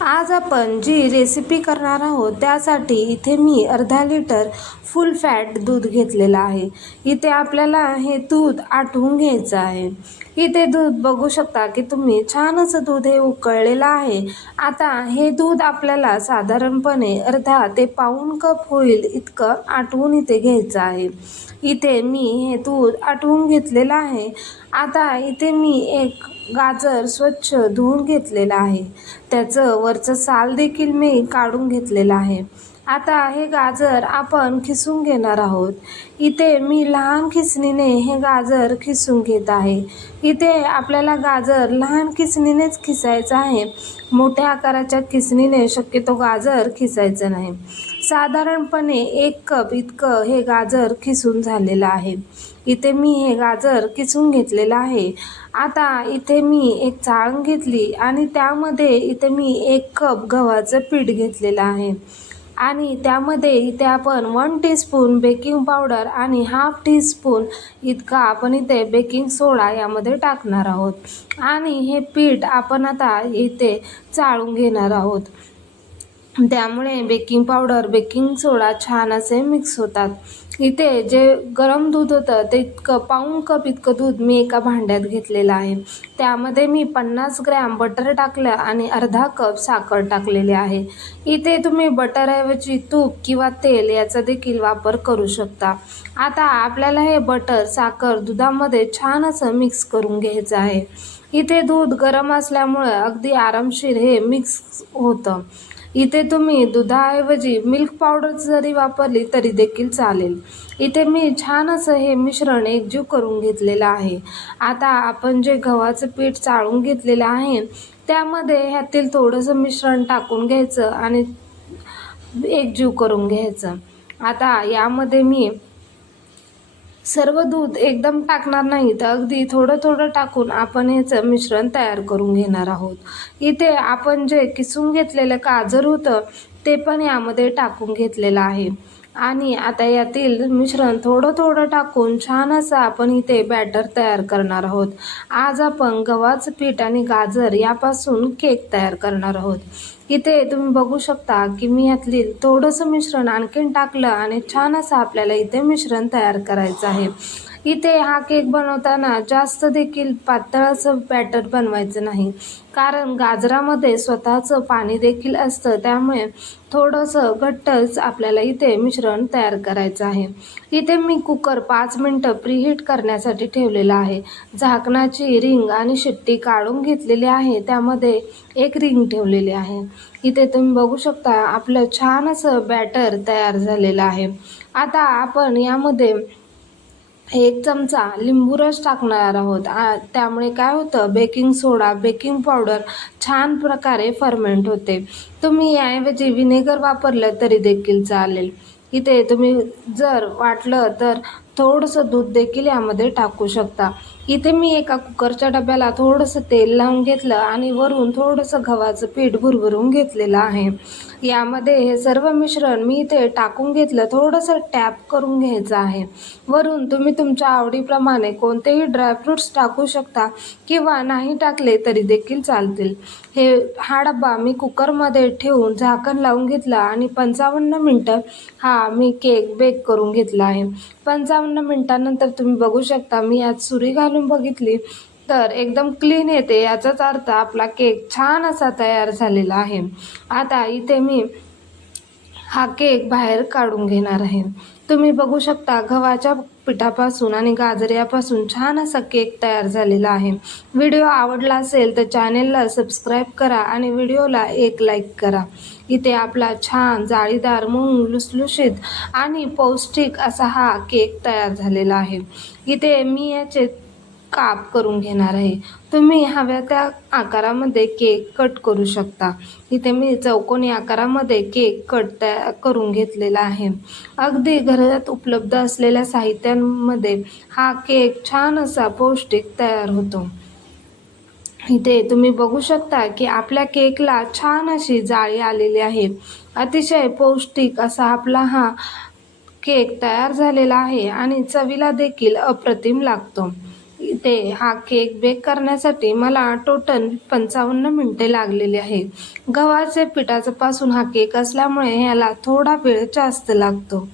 आज आपण जी रेसिपी करणार आहोत त्यासाठी इथे मी अर्धा लिटर फुल फॅट दूध घेतलेलं आहे. इथे आपल्याला हे दूध आटवून घ्यायचं आहे. इथे दूध बघू शकता की तुम्ही छान असं दूध हे उकळलेलं आहे. आता हे दूध आपल्याला साधारणपणे अर्धा ते पाऊण कप होईल इतकं आटवून इथे घ्यायचं आहे. इथे मी हे दूध आटवून घेतलेलं आहे. आता इथे मी एक गाजर स्वच्छ धुवून घेतलेलं आहे. त्याचं वरचं साल देखील मी काढून घेतलेलं आहे. आता हे गाजर आपण खिसून घेणार आहोत. इथे मी लहान खिसणीने हे गाजर खिसून घेत आहे. इथे आपल्याला गाजर लहान खिसणीनेच खिसायचं आहे. मोठ्या आकाराच्या खिसणीने शक्यतो गाजर खिसायचं नाही. साधारणपणे 1 कप इतकं हे गाजर खिसून झालेलं आहे. इथे मी हे गाजर किसून घेतलेलं आहे. आता इथे मी एक चाळण घेतली आणि त्यामध्ये इथे मी 1 कप गव्हाचं पीठ घेतलेलं आहे आणि त्यामध्ये इथे आपण 1 टीस्पून बेकिंग पावडर आणि हाफ टीस्पून इतका आपण इथे बेकिंग सोडा यामध्ये टाकणार आहोत आणि हे पीठ आपण आता इथे चाळून घेणार आहोत. त्यामुळे बेकिंग पावडर बेकिंग सोडा छान असे मिक्स होतात. इथे जे गरम दूध होतं ते पाऊण कप इतकं दूध मी एका भांड्यात घेतलेलं आहे. त्यामध्ये मी 50 ग्रॅम बटर टाकलं आणि अर्धा कप साखर टाकलेली आहे. इथे तुम्ही बटरऐवजी तूप किंवा तेल याचा देखील वापर करू शकता. आता आपल्याला हे बटर साखर दुधामध्ये छान असं मिक्स करून घ्यायचं आहे. इथे दूध गरम असल्यामुळे अगदी आरामशीर हे मिक्स होतं. इथे तुम्ही दुधाऐवजी मिल्क पावडर जरी वापरली तरी देखील चालेल. इथे मी छान असं हे मिश्रण एकजीव करून घेतलेलं आहे. आता आपण जे गव्हाचं पीठ चाळून घेतलेलं आहे त्यामध्ये ह्यातील थोडंसं मिश्रण टाकून घ्यायचं आणि एकजीव करून घ्यायचं. आता यामध्ये मी सर्व दूध एकदम टाकणार नाही तर अगदी थोडं थोडं टाकून आपण ह्याचं मिश्रण तयार करून घेणार आहोत. इथे आपण जे किसून घेतलेलं गाजर होतं ते पण यामध्ये टाकून घेतलेलं आहे आणि आता यातील मिश्रण थोडं थोडं टाकून छान असं आपण इथे बॅटर तयार करणार आहोत. आज आपण गव्हाचं पीठ आणि गाजर यापासून केक तयार करणार आहोत. इथे तुम्ही बघू शकता की मी यातली थोडंसं मिश्रण आणखीन टाकलं आणि छान असं आपल्याला इथे मिश्रण तयार करायचं आहे. इथे हा केक बनवताना जास्त देखील पातळ असं बॅटर बनवायचं नाही, कारण गाजरामध्ये स्वतःचं पाणी देखील असतं. त्यामुळे थोडंसं घट्टच आपल्याला इथे मिश्रण तयार करायचं आहे. इथे मी कुकर 5 मिनटं प्रीहीट करण्यासाठी ठेवलेला आहे. झाकणाची रिंग आणि शिट्टी काढून घेतलेली आहे. त्यामध्ये एक रिंग ठेवलेली आहे. इथे तुम्ही बघू शकता आपलं छान असं बॅटर तयार झालेलं आहे. आता आपण यामध्ये 1 चमचा लिंबू रस टाकणार आहोत. त्यामुळे काय होतं, बेकिंग सोडा बेकिंग पावडर छान प्रकारे फर्मेंट होते. तुम्ही याऐवजी व्हिनेगर वापरलं तरी देखील चालेल. इथे तुम्ही जर वाटलं तर थोडंसं दूध देखील यामध्ये टाकू शकता. इथे मी एका कुकरच्या डब्याला थोडंसं तेल लावून घेतलं आणि वरून थोडंसं गव्हाचं पीठ भुरभुरून घेतलेलं आहे. यामध्ये हे सर्व मिश्रण मी इथे टाकून घेतलं. थोडंसं टॅप करून घ्यायचं आहे. वरून तुम्ही तुमच्या आवडीप्रमाणे कोणतेही ड्रायफ्रूट्स टाकू शकता किंवा नाही टाकले तरी देखील चालतील. हा डब्बा मी कुकरमध्ये ठेवून झाकण लावून घेतला आणि 55 मिनटं हा मी केक बेक करून घेतला आहे. 55 मिनटानंतर तुम्ही बघू शकता मी यात सुरी घालून बघितली तर एकदम क्लीन येते. याचाच अर्थ आपला केक छान असा तयार झालेला आहे. आता इथे मी हा केक बाहेर काढून घेणार आहे. तुम्ही बघू शकता गव्हाच्या पिठापासून आणि गाजर यापासून छान असा केक तयार झालेला आहे. व्हिडिओ आवडला असेल तर चॅनेलला सबस्क्राईब करा आणि व्हिडिओला एक लाईक करा. इथे आपला छान जाळीदार मऊ लुसलुशीत आणि पौष्टिक असा हा केक तयार झालेला आहे. इथे मी याचे काप करून घेणार आहे. तुम्ही हव्या त्या आकारामध्ये केक कट करू शकता. इथे मी चौकोनी आकारामध्ये केक कट करून घेतलेला आहे. अगदी घरात उपलब्ध असलेल्या साहित्यांमध्ये हा केक छान असा पौष्टिक तयार होतो. इथे तुम्ही बघू शकता की आपल्या केकला छान अशी जाळी आलेली आहे. अतिशय पौष्टिक असा आपला हा केक तयार झालेला आहे आणि चवीला देखील अप्रतिम लागतो. इथे हा केक बेक करण्यासाठी मला टोटल 55 मिनिटे लागलेली आहे. गव्हाच्या पिठापासून हा केक असल्यामुळे ह्याला थोडा वेळ जास्त लागतो.